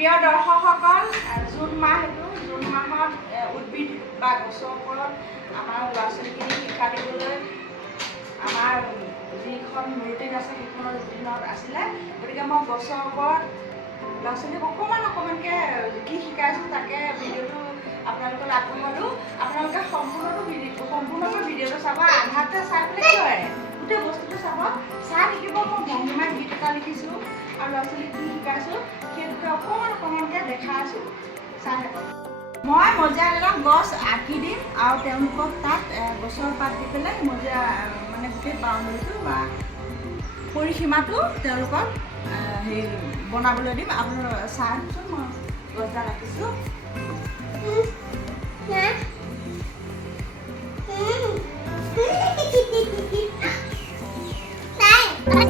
প্ৰিয় দৰ্শকসকল জুন মাহ এইটো জুন মাহত উদ্ভিদ বা গছৰ ওপৰত আমাৰ ল'ৰা ছোৱালীখিনি শিক্ষা দিবলৈ আমাৰ যিখন ৰুটিন আছে সেইখনৰ ৰুটিনত আছিলে। গতিকে মই গছৰ ওপৰত ল'ৰা ছোৱালীক অকণমান অকণমানকৈ কি শিকাইছোঁ তাকে ভিডিঅ'টো আপোনালোকক আগবঢ়ালোঁ। আপোনালোকে সম্পূৰ্ণটো ভিডিঅ' সম্পূৰ্ণকৈ ভিডিঅ'টো চাব আধাতে চাই পেলাই কি হয় গোটেই বস্তুটো চাব। চাই থাকিব মই ভংগীমা গীত এটা লিখিছোঁ। ল'ৰা ছোৱালীক কি শিকাইছোঁ সেইটোকে অকণমান অকণমানকৈ চাই থাকক মই মজিয়া এডালত গছ আঁকি দিম, আৰু তেওঁলোকক তাত গছৰ পাত দি পেলাই মজিয়া মানে গোটেই বাউণ্ডেৰীটো বা পৰিসীমাটো তেওঁলোকক হেৰি বনাবলৈ দিম। আপোনালোক চাওকচোন মই গছডাল আঁকিছোঁ। এতিয়া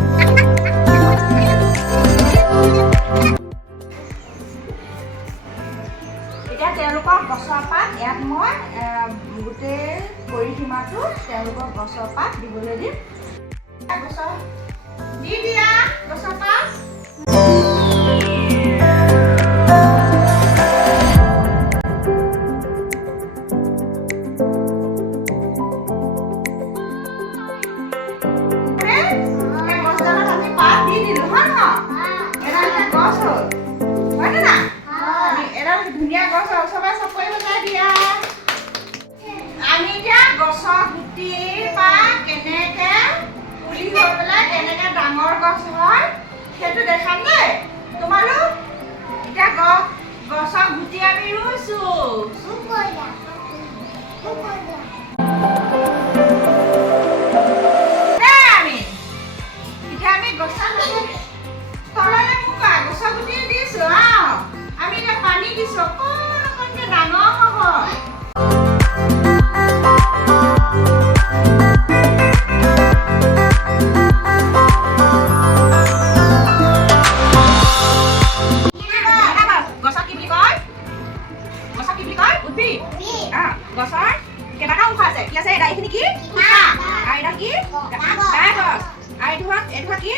এ, গোটেই পৰিসীমাটো তেওঁলোকক গছৰ পাত দিবলৈ দিম এতিয়া গছৰ দি দিয়া গছৰ পাত এই গছডালত আমি পাত দি গছ হয় সেইটো দেখাম দেই তোমালোক এতিয়া গছ গছৰ গুটি আমি ৰুইছোঁ দেই আমি এতিয়া আমি গছৰ গুটি তললৈ মুকা গছৰ গুটি দিছোঁ আহ আমি এতিয়া পানী দিছোঁ অকণ আছে। কি আছে? এইখিনি কি। আৰু এইডাল কি? গছ আৰু এইটো হ'ল কি?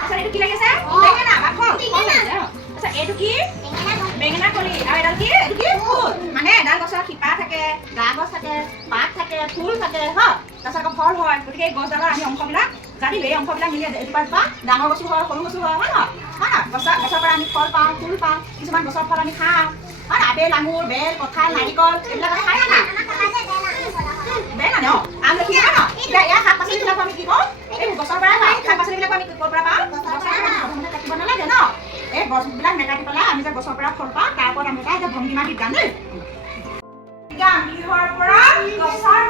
তাৰপিছত এইটো কি লাগিছে বেঙেনা বা ফল লাগিছে এইটো কি? বেঙেনা। কলি। আৰু এডাল কি? এইটো কি? ফুল। মানে এডাল গছৰ শিপা থাকে গা গছ থাকে পাত থাকে ফুল থাকে হয় তাৰপিছত আকৌ ফল হয়। গতিকে এই গছডালৰ আমি অংশবিলাক জানিলোঁ। এই অংশবিলাক মিলি এজোপা এজোপা ডাঙৰ গছো হয় সৰু গছো হয় হয় নহয়? হয় নহয়? গছৰ গছৰ পৰা আমি ফল পাওঁ ফুল পাওঁ কিছুমান গছৰ ফল আমি খাওঁ। হয় নাই আপেল আঙুৰ বেল কঁঠাল নাৰিকল এইবিলাক আমি খাই নাখাওঁ বেয়া মানে অ আমলখি হয় ন এতিয়া ইয়াৰ শাক পাচলিবিলাক আমি কি কৰোঁ এই গছৰ পৰাই পাওঁ শাক পাচলিবিলাক আমি ক'ৰ পৰা পাওঁ পৰা প্ৰথমতে কাটিব নালাগে ন এই গছবিলাক নেকাটি পেলাই আমি যে গছৰ পৰা ফল পাওঁ তাৰ ওপৰত আমি এটা ভংগীমা গাম দেই গাম কিহৰ পৰা গছৰ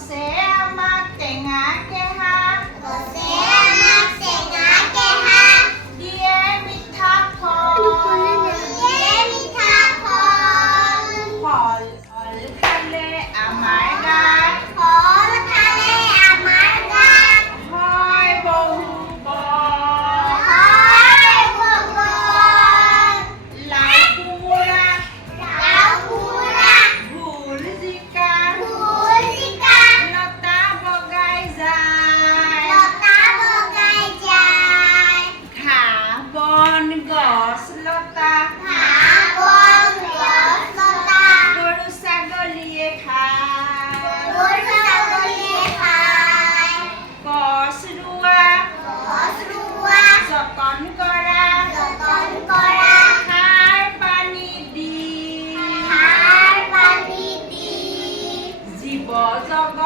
você é Hocam